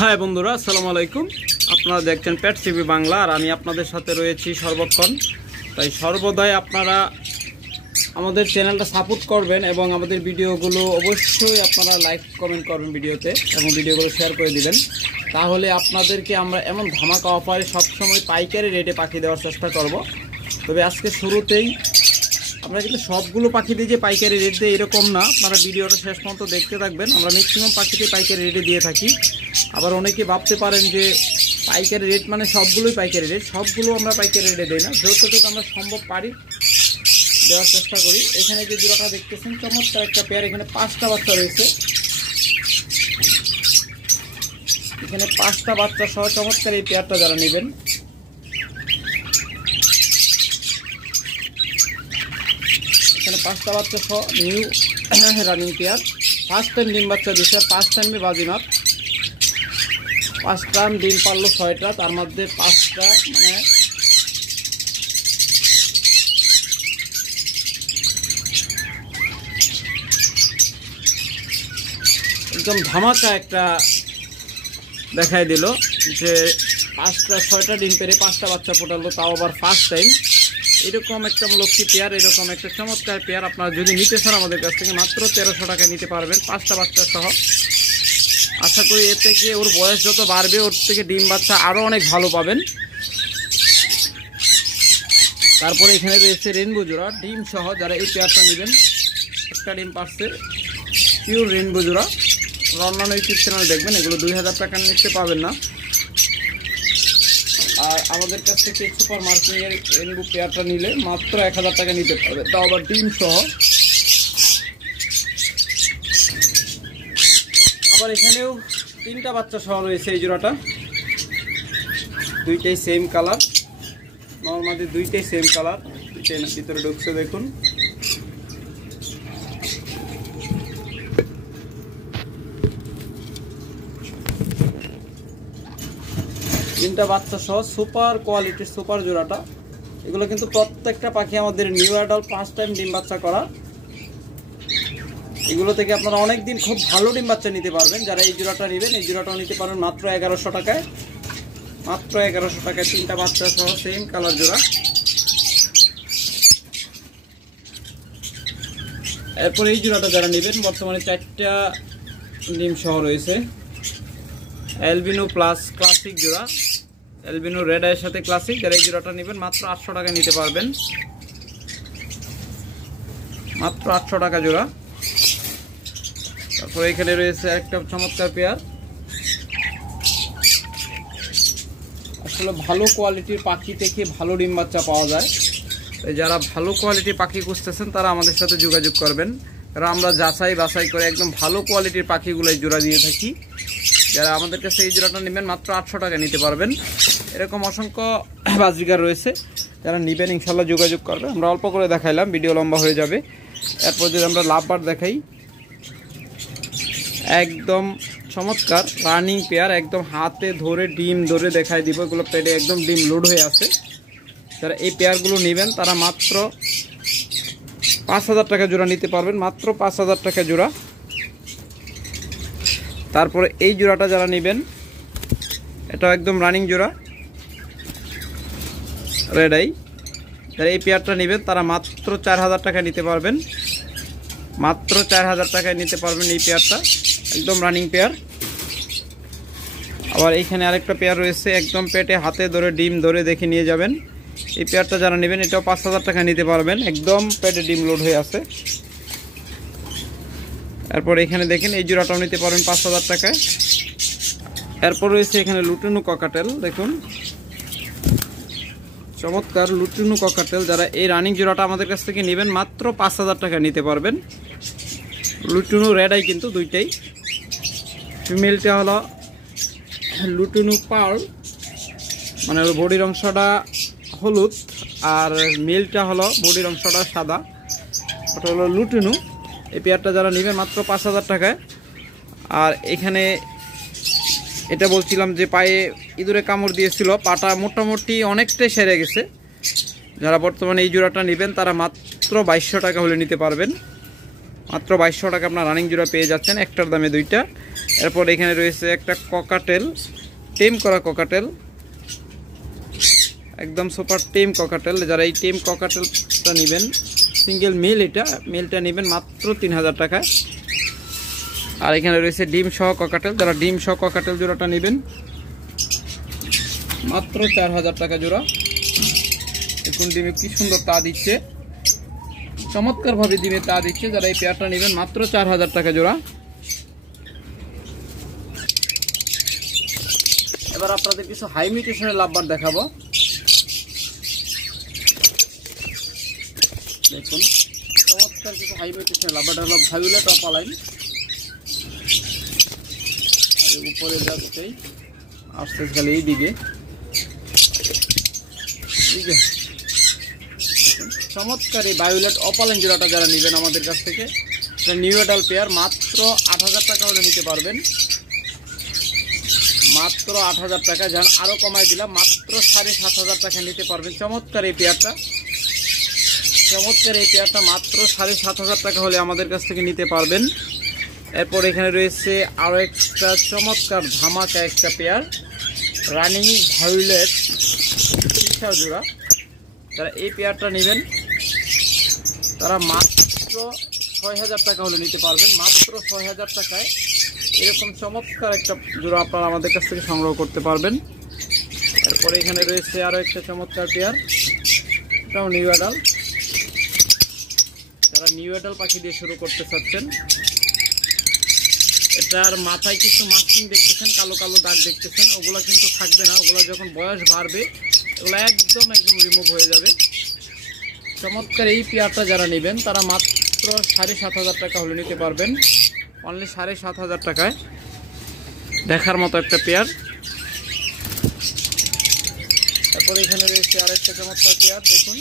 High বন্ধুরা, আসসালামু আলাইকুম। আপনারা দেখছেন পেট টিভি বাংলা, আর আমি আপনাদের সাথে রয়েছি সর্বক্ষণ। তাই সর্বদাই আপনারা আমাদের চ্যানেলটা সাপোর্ট করবেন এবং আমাদের ভিডিওগুলো অবশ্যই আপনারা লাইক কমেন্ট করবেন ভিডিওতে এবং ভিডিওগুলো শেয়ার করে দিবেন। তাহলে আপনাদেরকে আমরা এমন ধামাকা অফারে সবসময় পাইকারি রেটে পাখি দেওয়ার চেষ্টা করব। তবে আজকে শুরুতেই আমরা কিন্তু সবগুলো পাখি দিয়ে যে পাইকারি রেট দিয়ে এরকম না, আপনারা ভিডিওটা শেষ পর্যন্ত দেখতে থাকবেন। আমরা ম্যাক্সিমাম পাখিতে পাইকারি রেটে দিয়ে থাকি। আবার অনেকে ভাবতে পারেন যে পাইকারি রেট মানে সবগুলোই পাইকারি রেট। সবগুলো আমরা পাইকারি রেটে দিই না, যতটুকু আমরা সম্ভব পারি দেওয়ার চেষ্টা করি। এখানে যে জোড়াটা দেখতেছেন চমৎকার একটা পেয়ার, এখানে 5টা বাচ্চা রয়েছে। এখানে 5টা বাচ্চা সহ চমৎকার এই পেয়ারটা যারা নেবেন, এখানে 5টা বাচ্চা সহ new running pair. First time ডিম বাচ্চা দিচ্ছে, ফার্স্ট টাইমে বাজিমাত। 5টা ডিম পারলো 6টা, তার মধ্যে 5টা মানে একদম ধামাকা একটা দেখাই দিল যে 6টা ডিম পেরে 5টা বাচ্চা ফোটালো, তাও আবার ফার্স্ট টাইম। এরকম একটা লক্ষ্মী পেয়ার, এরকম একটা চমৎকার পেয়ার আপনারা যদি নিতে চান আমাদের কাছ থেকে মাত্র 1300 টাকায় নিতে পারবেন, 5টা বাচ্চা সহ। আশা করি এর থেকে ওর বয়স যত বাড়বে ওর থেকে ডিম বাচ্চা আরও অনেক ভালো পাবেন। তারপরে এখানে রয়েছে রেনবো জোড়া ডিম সহ, যারা এই পেয়ারটা নেবেন। একটা ডিম পাচ্ছে, পিওর রেনবো জোড়া। অন্যান্য ইউটিউব চ্যানেল দেখবেন, এগুলো 2000 টাকার নিচে পাবেন না। আর আমাদের কাছ থেকে সুপার মার্কেটের রেনবো পেয়ারটা নিলে মাত্র 1000 টাকা নিতে পারবে, তাও আবার ডিম সহ। আবার এখানেও 3টা বাচ্চা সহ রয়েছে এই জোড়াটা, দুইটাই সেম কালার। নর্মালি দুইটাই সেম কালার, দুইটাই ভিতরে ঢুকছে দেখুন। তিনটা বাচ্চা সহ সুপার কোয়ালিটির সুপার জোড়াটা। এগুলো কিন্তু প্রত্যেকটা পাখি আমাদের নিউ অ্যাডাল্ট, ফার্স্ট টাইম ডিম বাচ্চা করা। এগুলো থেকে আপনারা অনেক দিন খুব ভালো ডিম বাচ্চা নিতে পারবেন। যারা এই জোড়াটা নেবেন, এই জোড়াটাও নিতে পারবেন মাত্র 1100 টাকায়। মাত্র 1100 টাকায় 3টা বাচ্চা সহ সেম কালার জোড়া। এরপর এই জোড়াটা যারা নেবেন, বর্তমানে 4টা ডিম সহ রয়েছে। অ্যালবিনো প্লাস ক্লাসিক জোড়া, অ্যালবিনো রেড আইয়ের সাথে ক্লাসিক। যারা এই জোড়াটা নেবেন মাত্র 800 টাকা নিতে পারবেন, মাত্র 800 টাকা জোড়া। তারপরে এখানে রয়েছে একটা চমৎকার পেয়ার। আসলে ভালো কোয়ালিটির পাখি থেকে ভালো ডিম বাচ্চা পাওয়া যায়। যারা ভালো কোয়ালিটির পাখি খুঁজতেছেন তারা আমাদের সাথে যোগাযোগ করবেন, কারণ আমরা যাচাই বাছাই করে একদম ভালো কোয়ালিটির পাখিগুলোই জোড়া দিয়ে থাকি। যারা আমাদের কাছে এই জোড়াটা নেবেন মাত্র 800 টাকা নিতে পারবেন। এরকম অসংখ্য বাজিকার রয়েছে, যারা নেবেন ইনশাল্লাহ যোগাযোগ করবে। আমরা অল্প করে দেখাইলাম, ভিডিও লম্বা হয়ে যাবে। এরপর যদি আমরা লাভবার দেখাই, একদম চমৎকার রানিং পেয়ার, একদম হাতে ধরে ডিম ধরে দেখাই দিব। এগুলো পেটে একদম ডিম লোড হয়ে আছে। যারা এই পেয়ারগুলো নেবেন তারা মাত্র 5000 টাকা জোড়া নিতে পারবেন, মাত্র 5000 টাকা জোড়া। তারপরে এই জোড়াটা যারা নেবেন, এটাও একদম রানিং জোড়া রেড আই। যারা এই পেয়ারটা নেবেন তারা মাত্র 4000 টাকা নিতে পারবেন, মাত্র 4000 টাকায় নিতে পারবেন এই পেয়ারটা, একদম রানিং পেয়ার। আবার এইখানে আরেকটা পেয়ার রয়েছে, একদম পেটে হাতে ধরে ডিম ধরে দেখে নিয়ে যাবেন। এই পেয়ারটা যারা নেবেন এটাও 5000 টাকা নিতে পারবেন, একদম পেটে ডিম লোড হয়ে আছে। এরপর এখানে দেখেন এই জোড়াটাও নিতে পারবেন 5000 টাকায়। এরপর রয়েছে এখানে লুটিনো ককাটেল, দেখুন চমৎকার লুটিনো ককাটেল। যারা এই রানিং জোড়াটা আমাদের কাছ থেকে নেবেন মাত্র 5000 টাকা নিতে পারবেন। লুটিনো রেড আই কিন্তু দুইটাই। ফিমেলটা হলো লুটিনো পার্ল, মানে ওর বডির অংশটা হলুদ, আর মেলটা হলো বডির অংশটা সাদা, ওটা হলো লুটিনো। এই পেয়ারটা যারা নেবেন মাত্র 5000 টাকায়। আর এখানে এটা বলছিলাম যে পায়ে ইঁদুরে কামড় দিয়েছিল, পাটা মোটামুটি অনেকটাই সেরে গেছে। যারা বর্তমানে এই জোড়াটা নেবেন তারা মাত্র 2200 টাকা হলে নিতে পারবেন, মাত্র 2200 টাকা আপনার রানিং জোড়া পেয়ে যাচ্ছেন, একটার দামে দুইটা। এরপর এখানে রয়েছে একটা ককাটেল, টেম করা ককাটেল, একদম সুপার টেম ককাটেল। যারা এই টেম ককাটেলটা নেবেন, সিঙ্গেল মেল, মেলটা নেবেন মাত্র 3000 টাকা। আর এখানে রয়েছে ডিম সহ ককাটেল, যারা ডিম সহ ককাটেল জোড়াটা নেবেন মাত্র 4000 টাকা জোড়া। দেখুন ডিমে কি সুন্দর তা দিচ্ছে, চমৎকার ভাবে ডিমে তা দিচ্ছে। যারা এই পেয়ারটা নেবেন মাত্র 4000 টাকা জোড়া। এবার আপনাদের কিছু হাই মিউটেশনের লাভবার দেখাবো। দেখুন চমৎকার কিছু হাই মিউটেশনের লাভবারটা হলো ভায়োলেট অপালাইন। উপরে যাচ্ছেই আসতে গেলে এই দিকে চমৎকার এই ভায়োলেট অপালাইন জোড়াটা যারা নেবেন আমাদের কাছ থেকে, নিউ অ্যাডাল পেয়ার মাত্র 8000 টাকা হলে নিতে পারবেন, মাত্র 8000 টাকা। যান আরো কমাই দিলাম, মাত্র 7500 টাকা নিতে পারবেন। চমৎকার এই পেয়ারটা, চমৎকার এই পেয়ারটা মাত্র 7500 টাকা হলে আমাদের কাছ থেকে নিতে পারবেন। এরপর এখানে রয়েছে আরো একটা চমৎকার ধামাকা একটা পেয়ার, রানিং ভায়োলেট ফিশার জোড়া। যারা এই পেয়ারটা নেবেন তারা মাত্র 6000 টাকা হলে নিতে পারবেন, মাত্র 6000 টাকায় এরকম চমৎকার একটা জোড়া আপনারা আমাদের কাছ থেকে সংগ্রহ করতে পারবেন। এরপরে এখানে রয়েছে আরো একটা চমৎকার পেয়ার, এটাও নিউ অ্যাডাল। যারা নিউ অ্যাডাল পাখি দিয়ে শুরু করতে চাচ্ছেন, এটার মাথায় কিছু মাস্কিং দেখতেছেন, কালো কালো দাগ দেখতেছেন, ওগুলা কিন্তু থাকবে না। ওগুলা যখন বয়স বাড়বে ওগুলো একদম রিমুভ হয়ে যাবে। চমৎকার এই পেয়ারটা যারা নেবেন তারা মাত্র 7500 টাকা হলে নিতে পারবেন, অনলি 7500 টাকায়। দেখার মতো একটা পেয়ার। তারপরে এখানে রয়েছে আরেকটা চমৎকার পেয়ার, দেখুন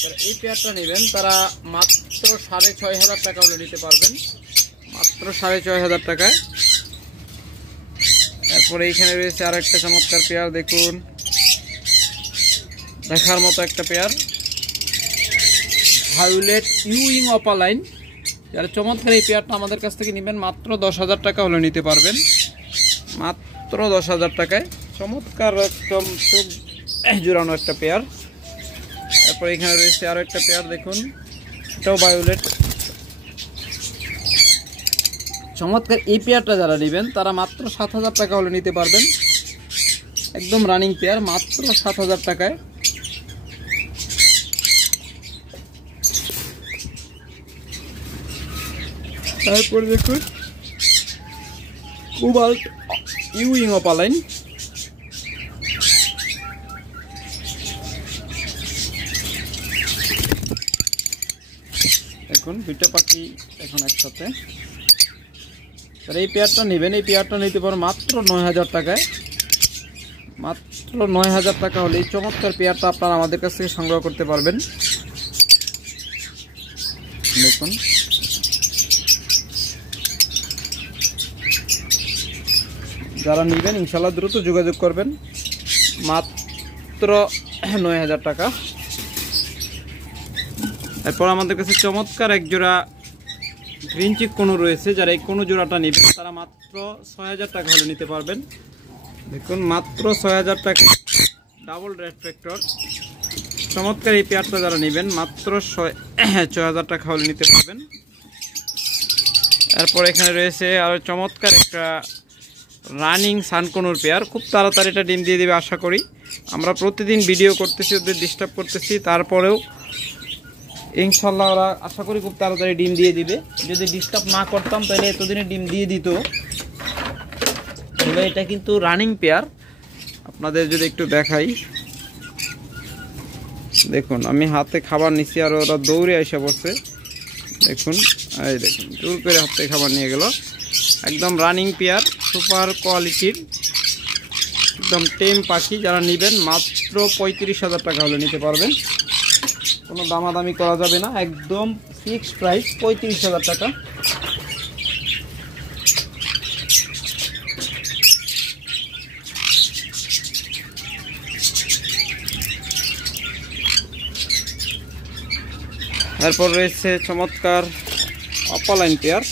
যারা এই পেয়ারটা নেবেন তারা মাত্র 6500 টাকা হলে নিতে পারবেন, মাত্র 6500 টাকায়। এরপরে এইখানে রয়েছে আরেকটা চমৎকার পেয়ার, দেখুন দেখার মতো একটা পেয়ার, ভায়োলেট ইউইং অপালাইন। যারা চমৎকার এই পেয়ারটা আমাদের কাছ থেকে নেবেন মাত্র 10000 টাকা হলে নিতে পারবেন, মাত্র 10000 টাকায়। চমৎকার একদম খুব জোড়ানো একটা পেয়ার। তারপর এখানে রয়েছে আরো একটা পেয়ার, দেখুন এটাও ভায়োলেট। চমৎকার এই পেয়ারটা যারা নেবেন তারা মাত্র 7000 টাকা হলে নিতে পারবেন, একদম রানিং পেয়ার, মাত্র 7000 টাকায়। তারপরে দেখুন কোবাল্ট ইউইং অপালাইন। দেখুন দুইটা পাখি এখন একসাথে। এই পেয়ারটা নেবেন, এই পেয়ারটা নিতে পারেন মাত্র 9000 টাকায়, মাত্র 9000 টাকা হলে এই চমৎকার পেয়ারটা আপনারা আমাদের কাছ থেকে সংগ্রহ করতে পারবেন। দেখুন যারা নেবেন ইনশাল্লাহ দ্রুত যোগাযোগ করবেন, মাত্র 9000 টাকা। এরপর আমাদের কাছে চমৎকার এক জোড়া গ্রিন চিক কোনো রয়েছে, যারা এই কোনো জোড়াটা নেবেন তারা মাত্র 6000 টাকা হলে নিতে পারবেন। দেখুন মাত্র 6000 টাকা, ডাবল রেড ফ্যাক্টর। চমৎকার এই পেয়ারটা যারা নেবেন মাত্র 6000 টাকা হলে নিতে পারবেন। এরপর এখানে রয়েছে আরো চমৎকার একটা রানিং সানকনুর পেয়ার, খুব তাড়াতাড়ি এটা ডিম দিয়ে দেবে আশা করি। আমরা প্রতিদিন ভিডিও করতেছি, ওদের ডিস্টার্ব করতেছি, তারপরেও ইনশাল্লাহ ওরা আশা করি খুব তাড়াতাড়ি ডিম দিয়ে দিবে। যদি ডিস্টার্ব না করতাম তাহলে এতদিনে ডিম দিয়ে দিত। তবে এটা কিন্তু রানিং পেয়ার, আপনাদের যদি একটু দেখাই, দেখুন আমি হাতে খাবার নিচ্ছি আর ওরা দৌড়ে এসে পড়ছে। দেখুন এই দেখুন জোর করে হাতে খাবার নিয়ে গেল। একদম রানিং পেয়ার, সুপার কোয়ালিটির, একদম টেম পাখি। যারা নেবেন মাত্র 35000 টাকা হলে নিতে পারবেন, কোনো দামাদামি করা যাবে না, একদম ফিক্সড প্রাইস 35000 টাকা। এরপর রয়েছে চমৎকার অপালাইন পেয়ার,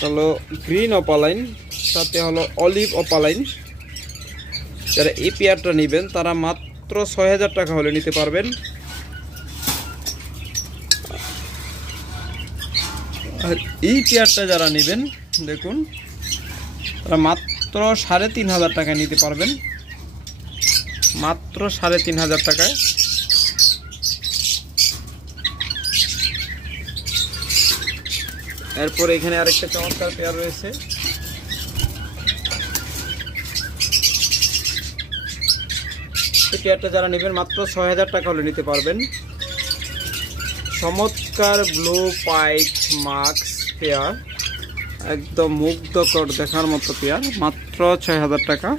হলো গ্রিন অপালাইন, সাথে হলো অলিভ অপালাইন। যারা এই পেয়ারটা নেবেন তারা মাত্র ৬,০০০ টাকা হলে নিতে পারবেন। আর এই পেয়ারটা যারা নেবেন দেখুন, তারা মাত্র ৩,৫০০ টাকা নিতে পারবেন, মাত্র ৩,৫০০ টাকায়। এরপর এখানে আরেকটা চমৎকার পেয়ার রয়েছে, এই পেয়ারটা যারা নেবেন মাত্র ৬,০০০ টাকা হলে নিতে পারবেন। চমৎকার ব্লু পাইট মাক্স পেয়ার, একদম মুগ্ধকর দেখার মতো পেয়ার, মাত্র ৬,০০০ টাকা।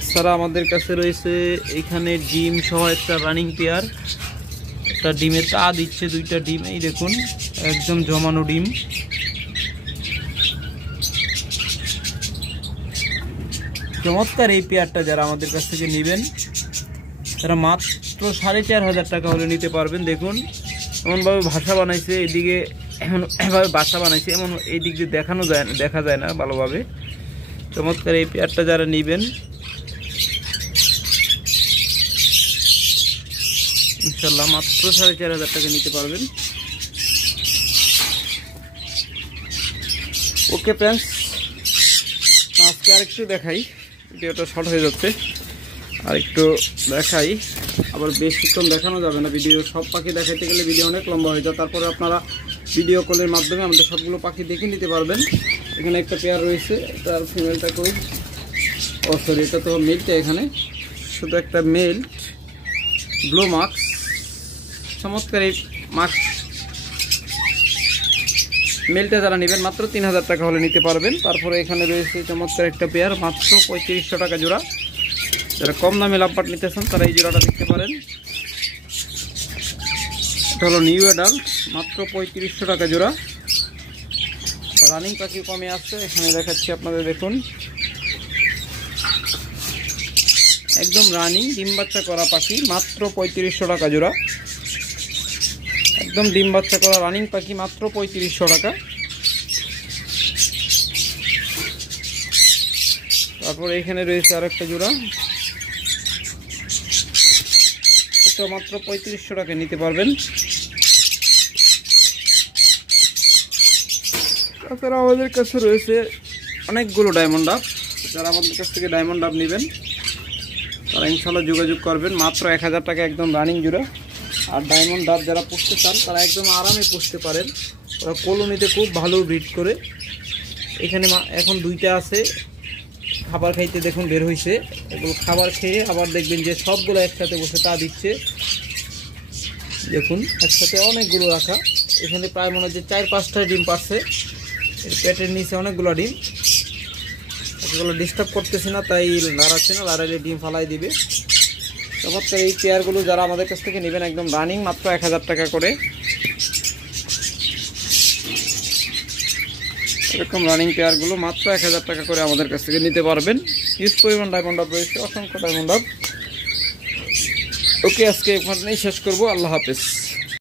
এছাড়া আমাদের কাছে রয়েছে এখানে ডিম সহ একটা রানিং পেয়ার, একটা ডিমের তা দিচ্ছে, দুইটা ডিম, এই দেখুন একদম জমানো ডিম। চমৎকার এই পেয়ারটা যারা আমাদের কাছ থেকে নেবেন তারা মাত্র ৪,৫০০ টাকা হলে নিতে পারবেন। দেখুন এমনভাবে ভাষা বানাইছে, এদিকে এমনভাবে বাসা বানাইছে, এমন এই দিক দিয়ে দেখা যায় না ভালোভাবে। চমৎকার এই পেয়ারটা যারা নেবেন ইনশাল্লাহ মাত্র ৪,৫০০ টাকা নিতে পারবেন। ওকে ফ্রেন্ডস, আজকে আরেকটু দেখাই, ভিডিওটা শর্ট হয়ে যাচ্ছে, আর একটু দেখাই, আবার বেশিক্ষণ দেখানো যাবে না ভিডিও। সব পাখি দেখাইতে গেলে ভিডিও অনেক লম্বা হয়ে যায়, তারপরে আপনারা ভিডিও কলের মাধ্যমে আমাদের সবগুলো পাখি দেখে নিতে পারবেন। এখানে একটা পেয়ার রয়েছে, তার ফিমেলটা কই, ও সরি এটা তো মেলটা, এখানে শুধু একটা মেল ব্লু মাক্স। চমৎকার এই মাক্স মেলটা যারা নেবেন মাত্র ৩,০০০ টাকা হলে নিতে পারবেন। তারপরে এখানে রয়েছে চমৎকার একটা পেয়ার, মাত্র ৩৫০০ টাকা জোড়া। যারা কম দামে লাভবাট নিতে চান তারা এই জোড়াটা দেখতে পারেন। এটা হলো নিউ অ্যাডাল্ট, মাত্র ৩৫০০ টাকা জোড়া। রানিং পাখি কমে আসছে, এখানে দেখাচ্ছি আপনাদের, দেখুন একদম রানিং ডিম বাচ্চা করা পাখি, মাত্র ৩৫০০ টাকা জোড়া। একদম ডিম বাচ্চা করা রানিং পাখি, মাত্র ৩৫০০ টাকা। তারপর এখানে রয়েছে আর একটা জোড়া, এটা মাত্র ৩৫০০ টাকা নিতে পারবেন। তাছাড়া আমাদের কাছে রয়েছে অনেকগুলো ডায়মন্ড ডাব, যারা আমাদের কাছ থেকে ডায়মন্ড ডাব নেবেন তারা ইনশাল্লাহ যোগাযোগ করবেন, মাত্র ১,০০০ টাকা একদম রানিং জোড়া। আর ডায়মন্ড ডাব যারা পুষতে চান তারা একদম আরামে পুষতে পারেন, ওরা কলোনিতে খুব ভালো ব্রিড করে। এখানে এখন দুইটা আছে, খাবার খাইতে দেখুন বের হয়েছে, এগুলো খাবার খেয়ে আবার দেখবেন যে সবগুলো একসাথে বসে তা দিচ্ছে। দেখুন একসাথে অনেকগুলো রাখা, এখানে প্রায় মনে হচ্ছে ৪-৫টা ডিম পাচ্ছে, এর পেটের নিচে অনেকগুলো ডিম। এগুলো ডিস্টার্ব করতেছে না, তাই লড়াচ্ছে না, লড়াইলে ডিম ফালাই দিবে। চমৎকার এই পেয়ারগুলো যারা আমাদের কাছ থেকে নেবেন একদম রানিং, মাত্র ১,০০০ টাকা করে। এরকম রানিং পেয়ারগুলো মাত্র ১,০০০ টাকা করে আমাদের কাছ থেকে নিতে পারবেন। হিউজ পরিমাণ ডায়মন্ড ডাব রয়েছে, অসংখ্য ডায়মন্ড ডাব। ওকে, আজকে এখানেই শেষ করবো। আল্লাহ হাফেজ।